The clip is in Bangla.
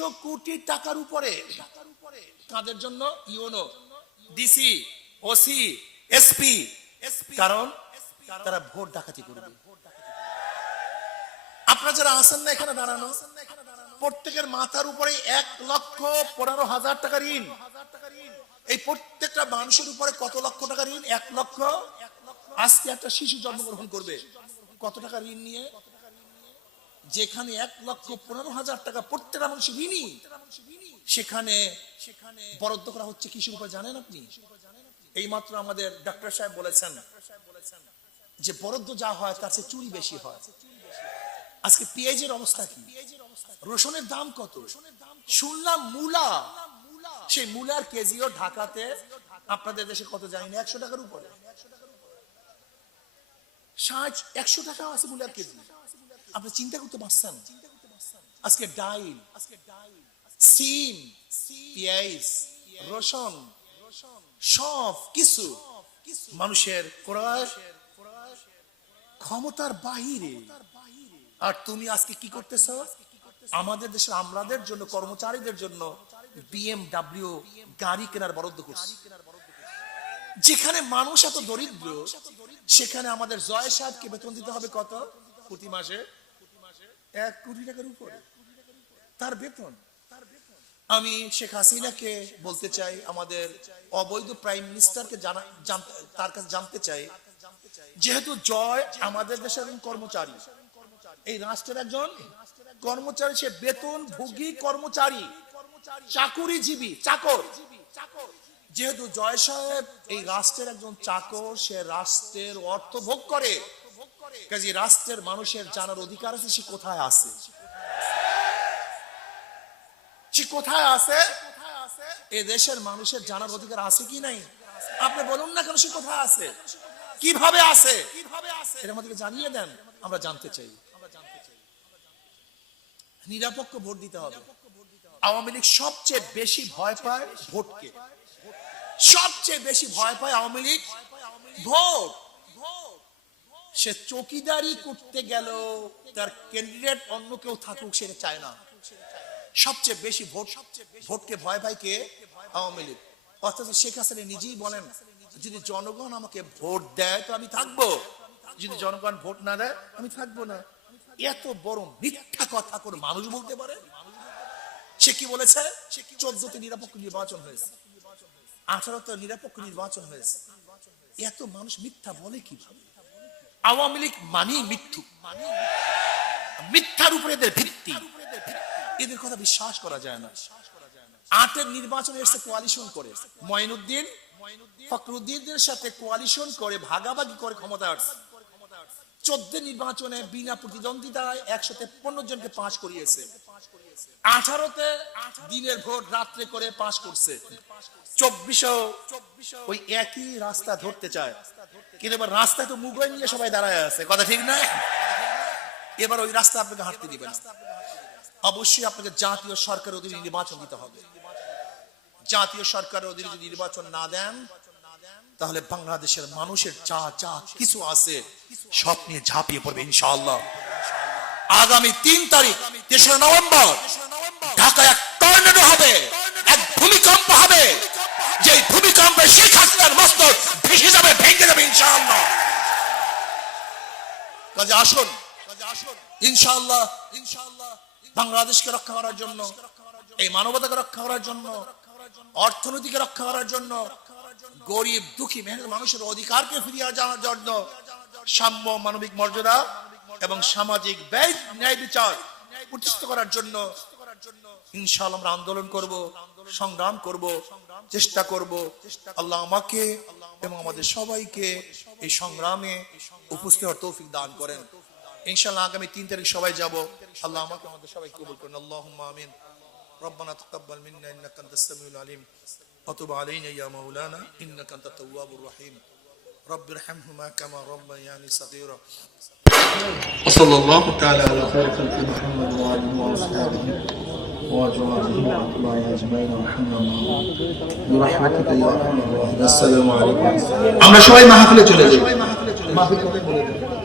তিনশো কোটি টাকার উপরে কাদের জন্য ইউনো, ডিসি, ওসি, এসপি, কারণ তারা ভোট ডাকাতি করবে। আপনারা যারা আছেন না এখানে দাঁড়ানো, প্রত্যেকের মাথার উপরে এক লক্ষ পনেরো হাজার টাকা ঋণ। এই প্রত্যেকটা মানুষের উপরে কত লক্ষ টাকা ঋণ? এক লক্ষ। আজকে একটা শিশু জন্মগ্রহণ করবে। কত টাকা ঋণ নিয়ে যেখানে এক লক্ষ পনেরো হাজার টাকা প্রত্যেকটা মানুষ ঋণী, সেখানে সেখানে বরাদ্দ করা হচ্ছে কিসের উপর, জানেন আপনি? এই মাত্র আমাদের ডাক্তার সাহেব বলেছেন যে বরাদ্দ যা হয় তার চেয়ে চুরি বেশি হয়। আজকে পেঁয়াজের অবস্থা কি? রসুনের দাম কত? শুনলাম মূলা। সেই মূলার কেজিও ঢাকাতে আপনাদের দেশে কত জানি না, একশো টাকার উপরে। ষাট, একশো টাকা আছে মূলার কেজি। আপনি চিন্তা করতে পারছেন? আজকে ডাইল, সিম পেঁয়াজ রসুন, সব কিছু মানুষের ক্রয় ক্ষমতার বাহিরে। আর তুমি আজকে কি করতেছ? আমাদের দেশের আমলাদের জন্য, কর্মচারীদের জন্য বিএমডাব্লিউ গাড়ি কেনার বরাদ্দ করছে। যেখানে মানুষ এত দরিদ্র, সেখানে আমাদের জয় সাহেবকে বেতন দিতে হবে কত? প্রতি মাসে এক কোটি টাকার তার বেতন। আমি শেখ হাসিনাকে বলতে চাই, আমাদের অবৈধ প্রাইম মিনিস্টারকে তার কাছে জানতে চাই, যেহেতু জয় আমাদের দেশের কর্মচারী। এই রাষ্ট্রের একজন কর্মচারী, সে বেতন ভোগী কর্মচারী, চাকুরিজীবী, চাকর। যেহেতু জয় সাহেব এই রাষ্ট্রের একজন চাকর, সে রাষ্ট্রের অর্থ ভোগ করে। কাজে রাষ্ট্রের মানুষের জানার অধিকার আছে, সে কোথায় আছে? সে কোথায় আছে? এ দেশের মানুষের জানার অধিকার আছে কি নাই? আপনি বলুন না কেন সে কোথায় আছে? কীভাবে আছে? এটা আমাদেরকে জানিয়ে দেন, আমরা জানতে চাই। নিরপেক্ষ ভোট দিতে হবে। আওয়ামী লীগ সবচেয়ে বেশি ভয় পায় ভোটকে। সবচেয়ে বেশি ভয় পায় আওয়ামী লীগ ভোট। সে চকিদারি করতে গেল, তার ক্যান্ডিডেট অন্য কেউ থাকুক, সেটা চায় না। সবচেয়ে বেশি ভোট, ভোটকে ভয় পায় কে? আওয়ামী লীগ। অর্থাৎ শেখ হাসিনা নিজেই বলেন, যদি জনগণ আমাকে ভোট দেয়, তো আমি থাকব। যদি জনগণ ভোট না দেয়, আমি থাকব না। এত বড় মিথ্যা কথা করে মানুষ বলতে পারে? সে কি বলেছে? চোদ্দতে নিরপেক্ষ নির্বাচন হয়েছে। আঠারোতে নিরপেক্ষ নির্বাচন হয়েছে। এত মানুষ মিথ্যা বলে কীভাবে? আওয়ামী লীগ মানি মৃত্যু। মিথ্যার উপরে এদের ভিত্তি। এদের কথা বিশ্বাস করা যায় না। আটের নির্বাচনে এসে কোয়ালিশন করে। ময়নুদ্দিন ফখরুদ্দিনদের সাথে কোয়ালিশন করে, ভাগাভাগি করে ক্ষমতা আসছে। চোদ্দ নির্বাচনে বিনা প্রতিদ্বন্দ্বিতায় একশো তেপ্পন্ন জনকে পাশ করিয়েছে। আঠারোতে দিনের ভোট রাত্রে করে পাশ করছে। ওই একই রাস্তা ধরতে চায়। কিন্তু এবার রাস্তায় তো নিয়ে সবাই দাঁড়ায় আছে। কথা ঠিক না? এবার ওই রাস্তা আপনাকে হাঁটতে দিবে না। অবশ্যই আপনাকে জাতীয় সরকার অধীনে নির্বাচন দিতে হবে। জাতীয় সরকারের অধীনে যদি নির্বাচন না দেন তাহলে বাংলাদেশের মানুষের যা যা কিছু আছে, সব নিয়ে ঝাঁপিয়ে পড়বে ইনশাআল্লাহ। আগামী তিন তারিখ, তেসরা নভেম্বর, ঢাকায় এক টর্নেডো হবে, এক ভূমিকম্প হবে। যে ভূমিকম্পে শেখ হাসিনার মস্তক ভেসে যাবে, ভেঙে যাবে ইনশাআল্লাহ। কাজে আসুন। ইনশাআল্লাহ ইনশাআল্লাহ, বাংলাদেশকে রক্ষা করার জন্য, এই মানবতাকে রক্ষা করার জন্য, অর্থনীতিকে রক্ষা করার জন্য গরিব দুঃখী মেহনত মানুষের অধিকারকে ফিরিয়ে যাওয়ার জন্য সাম্য মানবিক মর্যাদা এবং সামাজিক ব্যয় ন্যায় বিচার প্রতিষ্ঠিত করার জন্য ইনশাআল্লাহ আমরা আন্দোলন করব সংগ্রাম করব চেষ্টা করব আল্লাহ আমাকে এবং আমাদের সবাইকে এই সংগ্রামে উপস্থিত হওয়ার তৌফিক দান করেন ইনশাআল্লাহ আগামী তিন তারিখ সবাই যাব আল্লাহ আমাকে আমাদের সবাই কবুল করেন আল্লাহুম্মা আমিন ربنا تقبل منا انك انت السميع العليم وتب علينا يا مولانا انك انت التواب الرحيم رب ارحمهما كما ربياني صغيرا وصلى الله تعالى على خير خلق محمد وآله وأصحابه وأزواجه وأتباعه أجمعين وارحمنا معهم برحمتك يا أرحم الراحمين السلام عليكم আমরা সবাই মাহফিলে চলে যাই মাহফিল কথা বলে দেব